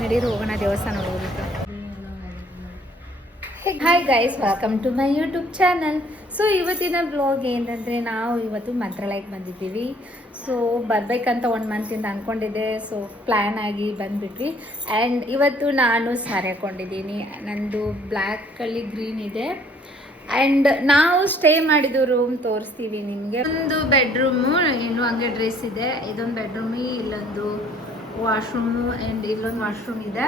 ನಡೀರು ಹೋಗೋಣ ದೇವಸ್ಥಾನ ನೋಡೋದಕ್ಕೆ. Hi guys, welcome to my YouTube channel. So ಇವತ್ತಿನ ಬ್ಲಾಗ್ ಏನಂದರೆ, ನಾವು ಇವತ್ತು ಮಂತ್ರಾಲಯಕ್ಕೆ ಬಂದಿದ್ದೀವಿ. ಸೊ ಬರಬೇಕಂತ 1 ಮಂತಿಂದ ಅಂದ್ಕೊಂಡಿದ್ದೆ. ಸೊ ಪ್ಲ್ಯಾನ್ ಆಗಿ ಬಂದುಬಿಟ್ವಿ. ಆ್ಯಂಡ್ ಇವತ್ತು ನಾನು ಸಾರಿ ಹಾಕ್ಕೊಂಡಿದ್ದೀನಿ. ನಂದು ಬ್ಲ್ಯಾಕಲ್ಲಿ ಗ್ರೀನ್ ಇದೆ. ಆ್ಯಂಡ್ ನಾವು ಸ್ಟೇ ಮಾಡಿದ್ದು ರೂಮ್ ತೋರಿಸ್ತೀವಿ ನಿಮಗೆ. ಒಂದು ಬೆಡ್ರೂಮು, ಇನ್ನು ಹಂಗೆ ಡ್ರೆಸ್ ಇದೆ. ಇದೊಂದು ಬೆಡ್ರೂಮು, ಇಲ್ಲೊಂದು ವಾಶ್ರೂಮು ಆ್ಯಂಡ್ ಇಲ್ಲೊಂದು ವಾಶ್ರೂಮ್ ಇದೆ.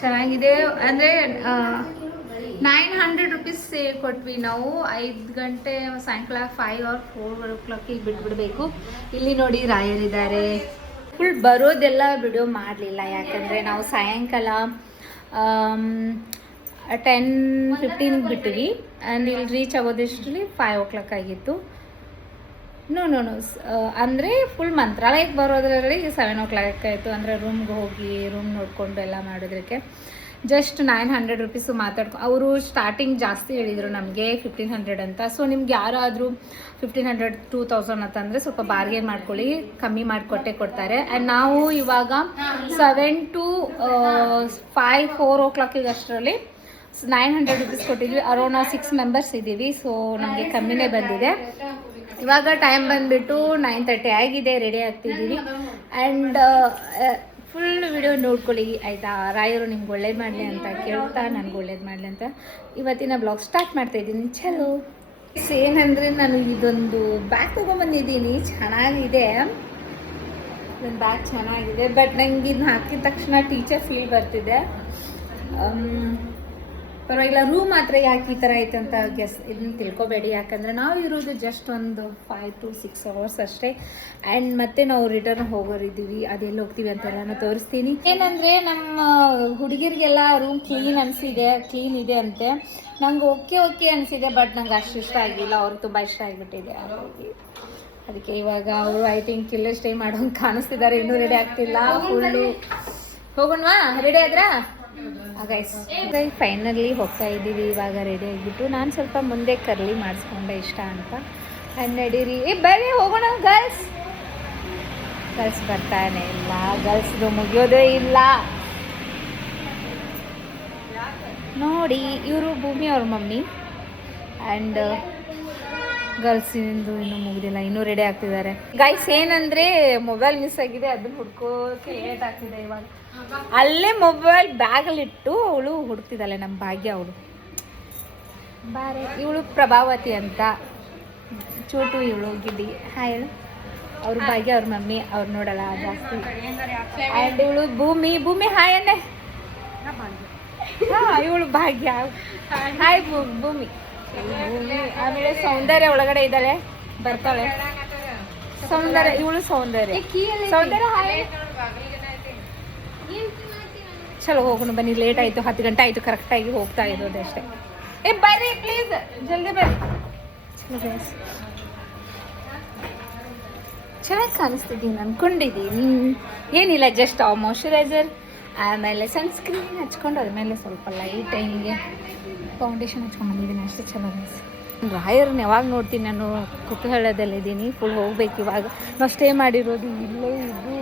ಚೆನ್ನಾಗಿದೆ. ಅಂದರೆ 900 ರುಪೀಸ್ ಕೊಟ್ವಿ ನಾವು. 5 ಗಂಟೆ ಸಾಯಂಕಾಲ 5 or 4 o'clock ಬಿಟ್ಬಿಡ್ಬೇಕು. ಇಲ್ಲಿ ನೋಡಿ ರಾಯರಿದ್ದಾರೆ. ಫುಲ್ ಬರೋದೆಲ್ಲ ವಿಡಿಯೋ ಮಾಡಲಿಲ್ಲ, ಯಾಕಂದರೆ ನಾವು ಸಾಯಂಕಾಲ 10-15 ಬಿಟ್ಟಿವಿ. ಆ್ಯಂಡ್ ಇಲ್ಲಿ ರೀಚ್ ಆಗೋದಷ್ಟರಲ್ಲಿ 5 o'clock ಆಗಿತ್ತು. ನೋ ಅಂದರೆ ಫುಲ್ ಮಂತ್ರಾಲಯಕ್ಕೆ ಬರೋದ್ರಲ್ಲಿ 7 o'clock ಆಯಿತು. ಅಂದರೆ ರೂಮ್ಗೆ ಹೋಗಿ ರೂಮ್ ನೋಡಿಕೊಂಡು ಎಲ್ಲ ಮಾಡೋದಕ್ಕೆ ಜಸ್ಟ್ 900 ರುಪೀಸು ಅವರು ಸ್ಟಾರ್ಟಿಂಗ್ ಜಾಸ್ತಿ ಹೇಳಿದರು ನಮಗೆ 1500 ಅಂತ. ಸೊ ನಿಮ್ಗೆ ಯಾರಾದರೂ 1500 2000 ಅಂತಂದರೆ ಸ್ವಲ್ಪ ಬಾರ್ಗೇನ್ ಮಾಡ್ಕೊಳ್ಳಿ, ಕಮ್ಮಿ ಮಾಡಿಕೊಟ್ಟೆ ಕೊಡ್ತಾರೆ. ಆ್ಯಂಡ್ ನಾವು ಇವಾಗ 7 to 4 o'clock ಅಷ್ಟರಲ್ಲಿ 900 ರುಪೀಸ್ ಕೊಟ್ಟಿದ್ವಿ. ಅರೌಂಡ್ ನಾವು 6 ಮೆಂಬರ್ಸ್ ಇದ್ದೀವಿ. ಸೊ ನಮಗೆ ಕಮ್ಮಿನೇ ಬಂದಿದೆ. ಇವಾಗ ಟೈಮ್ ಬಂದುಬಿಟ್ಟು 9:30 ಆಗಿದೆ. ರೆಡಿ ಆಗ್ತಿದ್ದೀವಿ. ಆ್ಯಂಡ್ ಫುಲ್ ವಿಡಿಯೋ ನೋಡ್ಕೊಳ್ಳಿ ಆಯಿತಾ. ರಾಯರು ನಿಮ್ಗೆ ಒಳ್ಳೇದು ಮಾಡಲಿ ಅಂತ ಕೇಳ್ತಾ, ನನಗೆ ಒಳ್ಳೇದು ಮಾಡಲಿ ಅಂತ ಇವತ್ತಿನ ಬ್ಲಾಗ್ ಸ್ಟಾರ್ಟ್ ಮಾಡ್ತಾಯಿದ್ದೀನಿ. ಚಲೋ. ಏನಂದರೆ, ನಾನು ಇದೊಂದು ಬ್ಯಾಗ್ ತೊಗೊಂಬಂದಿದ್ದೀನಿ. ಚೆನ್ನಾಗಿದೆ, ಇದೊಂದು ಬ್ಯಾಗ್ ಚೆನ್ನಾಗಿದೆ. ಬಟ್ ನಂಗೆ ಇದನ್ನ ಹಾಕಿದ ತಕ್ಷಣ ಟೀಚರ್ ಫೀಲ್ ಬರ್ತಿದೆ. ಪರವಾಗಿಲ್ಲ. ರೂಮ್ ಮಾತ್ರ ಯಾಕೆ ಈ ಥರ ಐತೆ ಅಂತ ಇದನ್ನ ತಿಳ್ಕೊಬೇಡಿ, ಯಾಕಂದರೆ ನಾವು ಇರೋದು ಜಸ್ಟ್ ಒಂದು 5 to 6 hours ಅಷ್ಟೇ. ಆ್ಯಂಡ್ ಮತ್ತೆ ನಾವು ರಿಟರ್ನ್ ಹೋಗೋರಿದ್ದೀವಿ. ಅದೆಲ್ಲ ಹೋಗ್ತೀವಿ ಅಂತೆಲ್ಲ ತೋರಿಸ್ತೀನಿ. ಏನಂದರೆ, ನಮ್ಮ ಹುಡುಗಿರಿಗೆಲ್ಲ ರೂಮ್ ಕ್ಲೀನ್ ಇದೆ ಅಂತೆ. ನಂಗೆ ಓಕೆ ಅನಿಸಿದೆ, ಬಟ್ ನಂಗೆ ಅಷ್ಟು ಇಷ್ಟ ಆಗಿಲ್ಲ. ಅವ್ರಿಗೆ ತುಂಬ ಇಷ್ಟ ಆಗಿಬಿಟ್ಟಿದೆ. ಅದಕ್ಕೆ ಇವಾಗ ಅವರು ಐ ಥಿಂಕ್ ಇಲ್ಲೇ ಸ್ಟೇ ಮಾಡೋಂಗೆ ಕಾಣಿಸ್ತಿದ್ದಾರೆ. ಇನ್ನೂ ರೆಡಿ ಆಗ್ತಿಲ್ಲ. ಫುಲ್ಲು ಹೋಗೋಣವಾ? ರೆಡಿ ಆದ್ರಾ? ಗೈಸ್, ಫೈನಲಿ ಹೋಗ್ತಾ ಇದ್ದೀವಿ. ಇವಾಗ ರೆಡಿ ಆಗಿಬಿಟ್ಟು ನಾನು ಸ್ವಲ್ಪ ಮುಂದೆ ಕರ್ಲಿ ಮಾಡಿಸ್ಕೊಂಡೆ ಇಷ್ಟ ಅಂತ. ಆ್ಯಂಡ್ ನಡೀರಿ, ಬರ್ರಿ ಹೋಗೋಣ. ಗರ್ಲ್ಸ್ ಬರ್ತಾನೆ ಇಲ್ಲ, ಗರ್ಲ್ಸ್ದು ಮುಗಿಯೋದೇ ಇಲ್ಲ ನೋಡಿ. ಇವರು ಭೂಮಿ ಅವ್ರ ಮಮ್ಮಿ. ಆ್ಯಂಡ್ ಗರ್ಲ್ಸಿಂದು ಇನ್ನೂ ಮುಗಿದಿಲ್ಲ, ಇನ್ನೂ ರೆಡಿ ಆಗ್ತಿದ್ದಾರೆ. ಗೈಸ್, ಏನಂದರೆ ಮೊಬೈಲ್ ಮಿಸ್ ಆಗಿದೆ. ಅದನ್ನು ಹುಡ್ಕೋಕೆ ಲೇಟ್ ಆಗ್ತಿದೆ. ಇವಾಗ ಅಲ್ಲೇ ಮೊಬೈಲ್ ಬ್ಯಾಗಲ್ಲಿಟ್ಟು ಅವಳು ಹುಡುಕ್ತಿದ್ದಾಳೆ, ನಮ್ಮ ಭಾಗ್ಯ. ಅವಳು ಇವಳು ಪ್ರಭಾವತಿ ಅಂತ, ಚೋಟು. ಇವಳು ಗಿಡ್ಡಿ. ಹಾಯ್ ಹೇಳು. ಅವ್ರ ಭಾಗ್ಯ ಅವ್ರ ಮಮ್ಮಿ. ಅವ್ರು ನೋಡಲ್ಲ ಜಾಸ್ತಿ. ಆ್ಯಂಡ್ ಇವಳು ಭೂಮಿ ಹಾಯ್ ಅನ್ನೆ. ಹಾಂ, ಇವಳು ಭಾಗ್ಯ. ಹಾಯ್ ಭೂಮಿ. ಆಮೇಲೆ ಸೌಂದರ್ಯ ಒಳಗಡೆ ಇದ್ದಾಳೆ, ಬರ್ತಾಳೆ. ಇವಳು ಸೌಂದರ್ಯ. ಹಾಯ್. ಚಲೋ ಹೋಗೋಣ ಬನ್ನಿ. ಲೇಟ್ ಆಯಿತು, 10 ಗಂಟೆ ಆಯಿತು. ಕರೆಕ್ಟಾಗಿ ಹೋಗ್ತಾ ಇರೋದು ಅಷ್ಟೇ. ಬರ್ರಿ ಪ್ಲೀಸ್, ಜಲ್ದಿ ಬರ್ರಿ. ಚೆನ್ನಾಗಿ ಕಾಣಿಸ್ತಿದ್ದೀನಿ ಅಂದ್ಕೊಂಡಿದ್ದೀನಿ. ಏನಿಲ್ಲ, ಜಸ್ಟ್ ಮಾಯ್ಶ್ಚರೈಸರ್ ಆಮೇಲೆ ಸನ್ಸ್ಕ್ರೀನ್ ಹಚ್ಕೊಂಡು ಅದ್ಮೇಲೆ ಸ್ವಲ್ಪ ಲೈಟ್ ಹಿಂಗೆ ಫೌಂಡೇಶನ್ ಹಚ್ಕೊಂಡು ಬಂದಿದ್ದೀನಿ ಅಷ್ಟೇ. ಚೆನ್ನಾಗಿ ರಾಯರ್ನ ಯಾವಾಗ ನೋಡ್ತೀನಿ ನಾನು ಕುತೂಹಲದಲ್ಲಿದ್ದೀನಿ. ಫುಲ್ ಹೋಗ್ಬೇಕು. ಇವಾಗ ನಾವು ಸ್ಟೇ ಮಾಡಿರೋದು ಇಲ್ಲೇ. ಇದು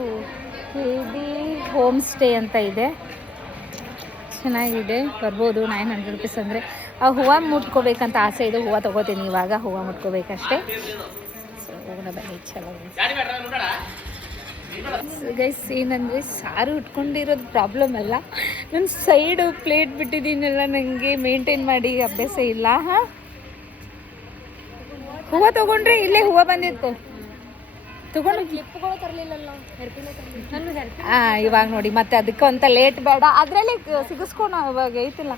ಹೇಳಿ ಹೋಮ್ ಸ್ಟೇ ಅಂತ ಇದೆ. ಚೆನ್ನಾಗಿದೆ, ಬರ್ಬೋದು. 900 ರುಪೀಸ್ ಅಂದರೆ. ಆ ಹೂವು ಮುಟ್ಕೋಬೇಕಂತ ಆಸೆ ಇದೆ. ಹೂವು ತೊಗೋತೀನಿ ಇವಾಗ. ಹೂವು ಮುಟ್ಕೋಬೇಕಷ್ಟೇ. ಸೊ ಹೋಗೋಣ ಬನ್ನಿ. ಚಲೋ ಗೈಸ್, ಏನಂದರೆ ಸಾರು ಉಟ್ಕೊಂಡಿರೋದು ಪ್ರಾಬ್ಲಮ್ ಅಲ್ಲ, ನನ್ನ ಸೈಡು ಪ್ಲೇಟ್ ಬಿಟ್ಟಿದ್ದೀನಲ್ಲ, ನನಗೆ ಮೇಂಟೈನ್ ಮಾಡಿ ಅಭ್ಯಾಸ ಇಲ್ಲ. ಹಾಂ, ಹೂವು ತೊಗೊಂಡ್ರೆ ಇಲ್ಲೇ ಹೂವು ಬಂದಿತ್ತು ತಗೊಂಡು. ಹಾಂ, ಇವಾಗ ನೋಡಿ ಮತ್ತೆ ಅದಕ್ಕೆ ಅಂತ ಲೇಟ್ ಬೇಡ. ಅದರಲ್ಲೇ ಸಿಗಿಸ್ಕೊಂಡು ಇವಾಗ ಐತಿಲ್ಲ.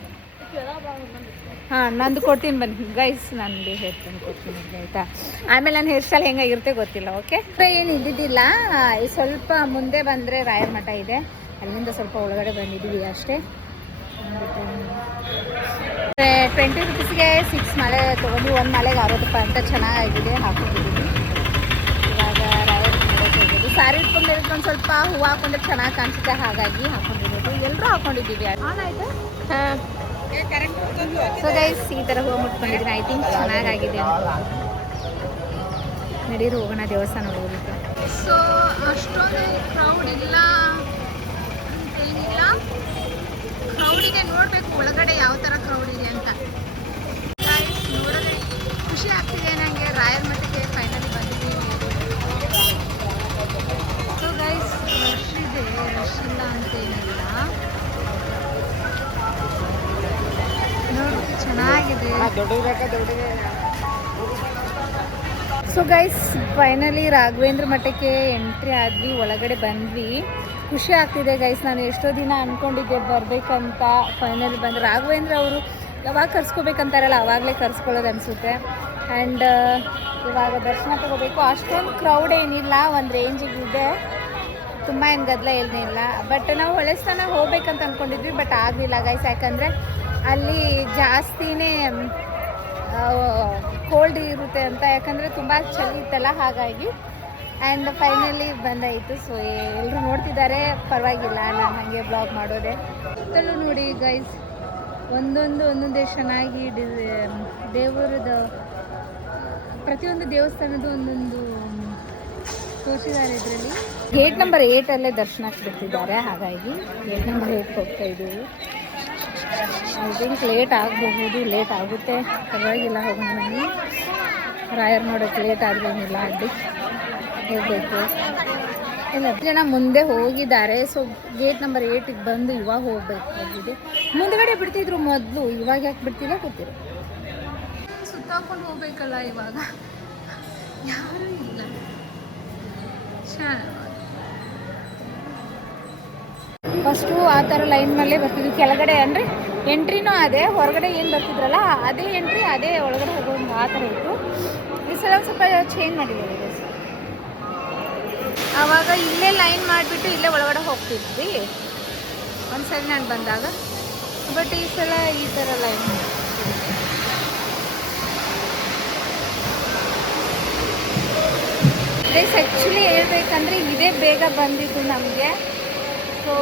ಹಾಂ, ನಂದು ಕೊಡ್ತೀನಿ ಬನ್ನಿ ಗೈಸ್. ನಂದು ಹೇರ್ ಸ್ಟೈಲ್ ಕೊಡ್ತೀನಿ ಆಯಿತಾ. ಆಮೇಲೆ ನನ್ನ ಹೇರ್ ಸ್ಟೈಲ್ ಹೆಂಗಾಗಿರುತ್ತೆ ಗೊತ್ತಿಲ್ಲ. ಓಕೆ, ಏನು ಇದ್ದಿದ್ದಿಲ್ಲ. ಸ್ವಲ್ಪ ಮುಂದೆ ಬಂದರೆ ರಾಯರ ಮಠ ಇದೆ. ಅಲ್ಲಿಂದ ಸ್ವಲ್ಪ ಒಳಗಡೆ ಬಂದಿದ್ದೀವಿ ಅಷ್ಟೇ. 20 ರುಪೀಸ್ಗೆ 6 ಮಾಲೆ ತೊಗೊಂಡು 1 ಮಾಲೆಗೆ 60 ರೂಪಾಯಿ ಅಂತ ಚೆನ್ನಾಗಿದೆ. ಹಾಕೊಂಡಿದ್ದೀವಿ. ಇವಾಗ ರಾಯರ ಮಠಕ್ಕೆ ಹೋಗೋದು. ಸಾರಿ ಇಟ್ಕೊಂಡಿರೋದು ಒಂದು ಸ್ವಲ್ಪ ಹೂವು ಹಾಕೊಂಡ್ರೆ ಚೆನ್ನಾಗಿ ಕಾಣಿಸುತ್ತೆ, ಹಾಗಾಗಿ ಹಾಕೊಂಡಿರೋದು. ಎಲ್ಲರೂ ಹಾಕೊಂಡಿದ್ದೀವಿ. ಆಯ್ತು. ಹಾಂ, ಸೊ ಗೈಸ್, ಈ ಥರ ಹೂವು ಮುಟ್ಕೊಂಡಿದ್ದೀನಿ. ಐ ಥಿಂಕ್ ಚೆನ್ನಾಗಾಗಿದೆ. ನಡೀರು ಹೋಗೋಣ ದೇವಸ್ಥಾನ ಹೋಗೋದಕ್ಕೆ. ಸೊ ಅಷ್ಟೊಂದು ಕ್ರೌಡ್ ಇಲ್ಲ ಅಂತೇನಿಲ್ಲ. ಕ್ರೌಡಿಗೆ ನೋಡಬೇಕು ಒಳಗಡೆ ಯಾವ ಥರ ಕ್ರೌಡ್ ಇದೆ ಅಂತ. ಗೈಸ್ ನೋಡಿದ್ರೆ ಖುಷಿ ಆಗ್ತಿದೆ ನನಗೆ. ರಾಯರ ಮಠಕ್ಕೆ ಫೈನಲಿ ಬಂದಿದ್ದೀವಿ. ಸೊ ಗೈಸ್ ರಶ್ ಇದೆ, ರಶ್ ಇಲ್ಲ ಅಂತೇನಿಲ್ಲ. ನೋಡೋಕ್ಕೆ ಚೆನ್ನಾಗಿದೆ. ಸೊ ಗೈಸ್ ಫೈನಲಿ ರಾಘವೇಂದ್ರ ಮಠಕ್ಕೆ ಎಂಟ್ರಿ ಆದ್ವಿ, ಒಳಗಡೆ ಬಂದ್ವಿ. ಖುಷಿ ಆಗ್ತಿದೆ ಗೈಸ್. ನಾನು ಎಷ್ಟೋ ದಿನ ಅಂದ್ಕೊಂಡಿದ್ದೆ ಬರಬೇಕಂತ. ಫೈನಲಿ ಬಂದು ರಾಘವೇಂದ್ರ ಅವರು ಯಾವಾಗ ಕರ್ಸ್ಕೋಬೇಕಂತಾರಲ್ಲ ಅವಾಗಲೇ ಕರ್ಸ್ಕೊಳ್ಳೋದು ಅನಿಸುತ್ತೆ. ಆ್ಯಂಡ್ ಇವಾಗ ದರ್ಶನ ತಗೋಬೇಕು. ಅಷ್ಟೊಂದು ಕ್ರೌಡ್ ಏನಿಲ್ಲ, ಒಂದು ರೇಂಜಿಗೆ ಇದೆ, ತುಂಬ ಏನು ಗದ್ದಲ ಏನಿಲ್ಲ. ಬಟ್ ನಾವು ಹೊಳೆಸ್ಥಾನ ಹೋಗ್ಬೇಕಂತ ಅಂದ್ಕೊಂಡಿದ್ವಿ, ಬಟ್ ಆಗಲಿಲ್ಲ ಗೈಸ್. ಯಾಕಂದರೆ ಅಲ್ಲಿ ಜಾಸ್ತಿನೇ ಕೋಲ್ಡ್ ಇರುತ್ತೆ ಅಂತ, ಯಾಕಂದರೆ ತುಂಬ ಚಳಿ ಇತ್ತಲ್ಲ, ಹಾಗಾಗಿ. And finally ಬಂದಾಯಿತು. ಸೊ ಎಲ್ಲರೂ ನೋಡ್ತಿದ್ದಾರೆ, ಪರವಾಗಿಲ್ಲ, ನಾನು ಹಾಗೆ ಬ್ಲಾಗ್ ಮಾಡೋದೆ. ಸುತ್ತಲೂ ನೋಡಿ ಗೈಸ್, ಒಂದೊಂದೇ ಚೆನ್ನಾಗಿ ದೇವರದ ಪ್ರತಿಯೊಂದು ದೇವಸ್ಥಾನದ ಒಂದೊಂದು ತೋರಿಸಿದ್ದಾರೆ ಇದರಲ್ಲಿ. ಗೇಟ್ ನಂಬರ್ 8 ದರ್ಶನಕ್ಕೆ ಬಿಟ್ಟಿದ್ದಾರೆ, ಹಾಗಾಗಿ ಗೇಟ್ ನಂಬರ್ 8 ಹೋಗ್ತಾ ಇದ್ದೀವಿ. ಐ ಥಿಂಕ್ ಲೇಟ್ ಆಗಬಹುದು, ಲೇಟ್ ಆಗುತ್ತೆ, ಪರವಾಗಿಲ್ಲ, ಹೋಗೋಣ ಬನ್ನಿ. ರಾಯರ್ ನೋಡೋಕ್ಕೆ ಲೇಟ್ ಆದ್ರೇನಿಲ್ಲ, ಅಡ್ಡಿ ಹೋಗಬೇಕು. ಇಲ್ಲ ಜನ ಮುಂದೆ ಹೋಗಿದ್ದಾರೆ. ಸೊ ಗೇಟ್ ನಂಬರ್ 8ಗೆ ಬಂದು ಇವಾಗ ಹೋಗ್ಬೇಕಾಗಿದೆ. ಮುಂದ್ಗಡೆ ಬಿಡ್ತಿದ್ರು ಮೊದಲು, ಇವಾಗ ಯಾಕೆ ಬಿಡ್ತಿಲ್ಲ ಗೊತ್ತಿಲ್ಲ. ಸುತ್ತಾಕೊಂಡು ಹೋಗ್ಬೇಕಲ್ಲ, ಇವಾಗ ಯಾರೂ ಇಲ್ಲ. ಫಸ್ಟು ಆ ಥರ ಲೈನ್ನಲ್ಲೇ ಬರ್ತಿದ್ವಿ. ಕೆಳಗಡೆ ಅಂದರೆ ಎಂಟ್ರಿನೂ ಅದೇ, ಹೊರಗಡೆ ಏನು ಬರ್ತಿದ್ರಲ್ಲ ಅದೇ ಎಂಟ್ರಿ, ಅದೇ ಒಳಗಡೆ ಹೋಗೋದು, ಆ ಥರ ಇತ್ತು. ಈ ಸಲ ಸ್ವಲ್ಪ ಚೇಂಜ್ ಮಾಡಿದ್ದಾರೆ. ಆವಾಗ ಇಲ್ಲೇ ಲೈನ್ ಮಾಡಿಬಿಟ್ಟು ಇಲ್ಲೇ ಒಳಗಡೆ ಹೋಗ್ತಿದ್ವಿ ಒಂದ್ಸರಿ ನಾನು ಬಂದಾಗ. ಬಟ್ ಈ ಸಲ ಈ ಥರ ಲೈನ್ ಪ್ಲೇಸ್ ಆ್ಯಕ್ಚುಲಿ ಹೇಳ್ಬೇಕಂದ್ರೆ ಇದೇ ಬೇಗ ಬಂದಿದ್ದು ನಮಗೆ. ಸೊ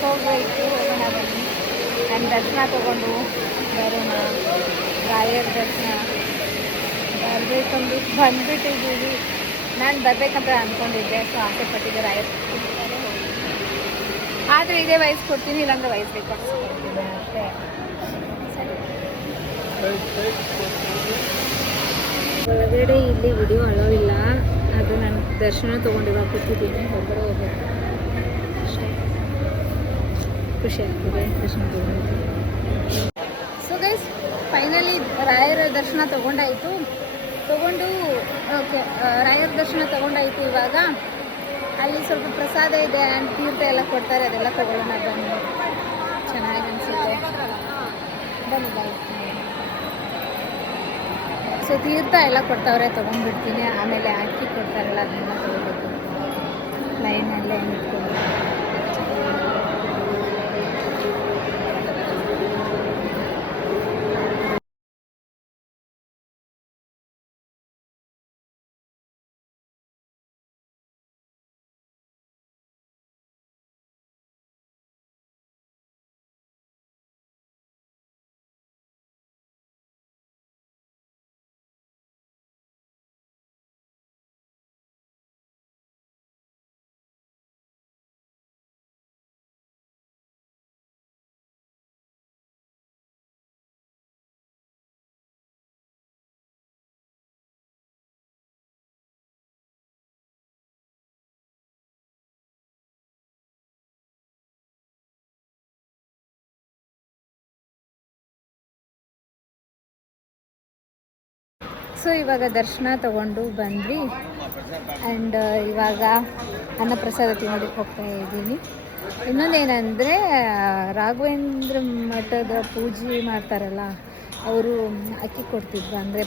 ಹೋಗ್ಬೇಕು, ಹೋಗೋಣ ಬನ್ನಿ. ನಾನು ದರ್ಶನ ತೊಗೊಂಡು ಬರೋಣ. ರಾಯರ ದರ್ಶನ ಬರಬೇಕಂದು ಬಂದುಬಿಟ್ಟಿದ್ದೀವಿ. ನಾನು ಬರಬೇಕಂತ ಅಂದ್ಕೊಂಡಿದ್ದೆ, ಸೊ ಆಸೆ ಪಟ್ಟಿದ್ದೆ ರಾಯರ್. ಆದರೆ ಇದೇ ವಯಸ್ಸು ಕೊಡ್ತೀನಿ, ಇಲ್ಲಾಂದ್ರೆ ವಯಸ್ಸು ಬೇಕು ಅಷ್ಟೇ. ಒಳಗಡೆ ಇಲ್ಲಿ ವಿಡಿಯೋ ಅಲೋ ಇಲ್ಲ, ಅದು ನಾನು ದರ್ಶನ ತೊಗೊಂಡಿವಾಗ ಕೂತಿದ್ದೀನಿ. ಹೊರಗಡೆ ಹೋಗ್ಬೇಕು ಅಷ್ಟೇ. ಖುಷಿ ಆಗ್ತಿದೆ ದರ್ಶನ ತೊಗೊಂಡಿದ್ದೀನಿ. ಸೊ ಗೈಸ್ ಫೈನಲಿ ರಾಯರ ದರ್ಶನ ತೊಗೊಂಡು ಓಕೆ, ರಾಯರ ದರ್ಶನ ತೊಗೊಂಡಾಯಿತು. ಇವಾಗ ಅಲ್ಲಿ ಸ್ವಲ್ಪ ಪ್ರಸಾದ ಇದೆ ಆ್ಯಂಡ್ ತೀರ್ಥ ಎಲ್ಲ ಕೊಡ್ತಾರೆ, ಅದೆಲ್ಲ ತೊಗೊಳ್ಳೋಣ ಬನ್ನಿ. ಚೆನ್ನಾಗಿ ಅನಿಸುತ್ತೆ, ಬನ್ನಿ ಬಾಯ್. ಸೊ ತೀರ್ಥ ಎಲ್ಲ ಕೊಡ್ತಾವ್ರೆ, ತೊಗೊಂಡ್ಬಿಡ್ತೀನಿ. ಆಮೇಲೆ ಅಕ್ಕಿ ಕೊಡ್ತಾರಲ್ಲ ಅದನ್ನ ತೊಗೋಬೇಕು. ಲೈನಲ್ಲೇ ನಿಂತ್ಕೊಂಡು ಸೊ ಇವಾಗ ದರ್ಶನ ತೊಗೊಂಡು ಬಂದ್ವಿ. ಆ್ಯಂಡ್ ಇವಾಗ ಅನ್ನಪ್ರಸಾದ ತಿನ್ನೋದಕ್ಕೆ ಹೋಗ್ತಾ ಇದ್ದೀನಿ. ಇನ್ನೊಂದೇನೆಂದರೆ ರಾಘವೇಂದ್ರ ಮಠದ ಪೂಜೆ ಮಾಡ್ತಾರಲ್ಲ, ಅವರು ಅಕ್ಕಿ ಕೊಡ್ತಿದ್ರು, ಅಂದರೆ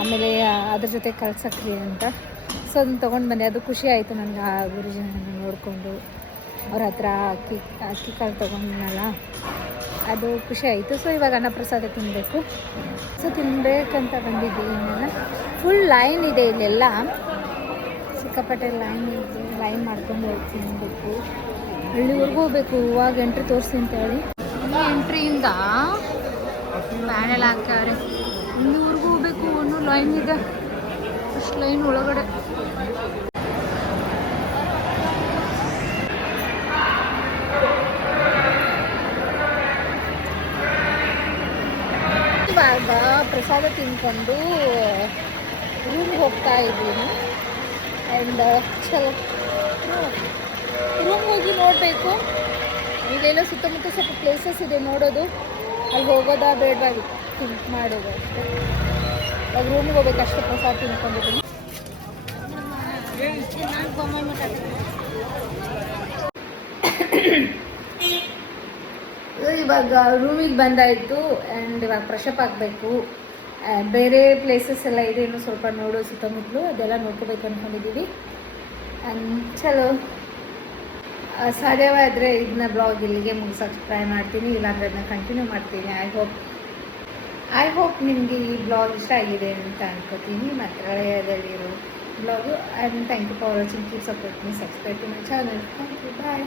ಆಮೇಲೆ ಅದ್ರ ಜೊತೆ ಕಲ್ಸಕ್ರಿ ಅಂತ. ಸೊ ಅದನ್ನ ತೊಗೊಂಡು ಬಂದೆ. ಅದು ಖುಷಿ ಆಯಿತು ನನಗೆ, ಆ ಗುರುಜಿನ ನೋಡಿಕೊಂಡು ಅವ್ರ ಹತ್ರ ಅಕ್ಕಿ ಕಾಳು ತೊಗೊಂಡನಲ್ಲ, ಅದು ಖುಷಿ ಆಯಿತು. ಸೊ ಇವಾಗ ಅನ್ನಪ್ರಸಾದ ತಿನ್ನಬೇಕು. ಸೊ ತಿನ್ನಬೇಕಂತ ಬಂದಿದ್ದೀನಿ ನಾನು. ಫುಲ್ ಲೈನ್ ಇದೆ ಇಲ್ಲೆಲ್ಲ, ಸಿಕ್ಕಾಪಟ್ಟೆ ಲೈನ್ ಇದೆ. ಲೈನ್ ಮಾಡ್ಕೊಂಡು ಹೋಗಿ ತಿನ್ನಬೇಕು. ಹಳ್ಳಿವರೆಗೂ ಹೋಗ್ಬೇಕು. ಇವಾಗ ಎಂಟ್ರಿ ತೋರಿಸ್ತೀನಿ ಅಂತೇಳಿ ಎಂಟ್ರಿಯಿಂದ ಪ್ಯಾನೆಲ್ ಹಾಕ್ತಾರೆ. ಇಲ್ಲಿವರೆಗೂ ಹೋಗ್ಬೇಕು, ಇನ್ನೂ ಲೈನ್ ಇದೆ. ಅಷ್ಟು ಲೈನ್ ಒಳಗಡೆ. ಇವಾಗ ಪ್ರಸಾದ ತಿನ್ಕೊಂಡು ರೂಮ್ಗೆ ಹೋಗ್ತಾ ಇದ್ದೀನಿ. ಆ್ಯಂಡ್ ಚಲೋ ರೂಮ್ಗೆ ಹೋಗಿ ನೋಡಬೇಕು. ಇಲ್ಲೆಲ್ಲ ಸುತ್ತಮುತ್ತ ಸ್ವಲ್ಪ ಪ್ಲೇಸಸ್ ಇದೆ ನೋಡೋದು. ಅಲ್ಲಿ ಹೋಗೋದಾ ಬೇಡವಾಗಿ ಥಿಂಕ್ ಮಾಡೋದು ಅಷ್ಟೇ. ಇವಾಗ ರೂಮ್ಗೆ ಹೋಗ್ಬೇಕು ಅಷ್ಟೇ. ಪ್ರಸಾದ ತಿನ್ಕೊಂಡಿದ್ದೀನಿ. ಇವಾಗ ರೂಮಿಗೆ ಬಂದಾಯಿತು. ಆ್ಯಂಡ್ ಇವಾಗ ಫ್ರೆಶಪ್ ಆಗಬೇಕು. ಬೇರೆ ಪ್ಲೇಸಸ್ ಎಲ್ಲ ಇದೆ, ಇನ್ನೂ ಸ್ವಲ್ಪ ನೋಡೋ ಸುತ್ತಮುತ್ತಲು ಅದೆಲ್ಲ ನೋಡ್ಕೋಬೇಕು ಅಂದ್ಕೊಂಡಿದ್ದೀವಿ. ಆ್ಯಂಡ್ ಚಲೋ ಸಾಧ್ಯವಾದರೆ ಇದನ್ನ ಬ್ಲಾಗ್ ಇಲ್ಲಿಗೆ ಮುಗಿಸೋಕ್ಕೆ ಟ್ರೈ ಮಾಡ್ತೀನಿ, ಇಲ್ಲಾಂದರೆ ಅದನ್ನ ಕಂಟಿನ್ಯೂ ಮಾಡ್ತೀನಿ. ಐ ಹೋಪ್ ನಿಮಗೆ ಈ ಬ್ಲಾಗ್ ಇಷ್ಟ ಆಗಿದೆ ಅಂತ ಅನ್ಕೋತೀನಿ. ಮಂತ್ರಾಲಯದಲ್ಲಿರೋ blog. And thank you for watching. Keep support me, subscribe to my channel. Thank you, bye.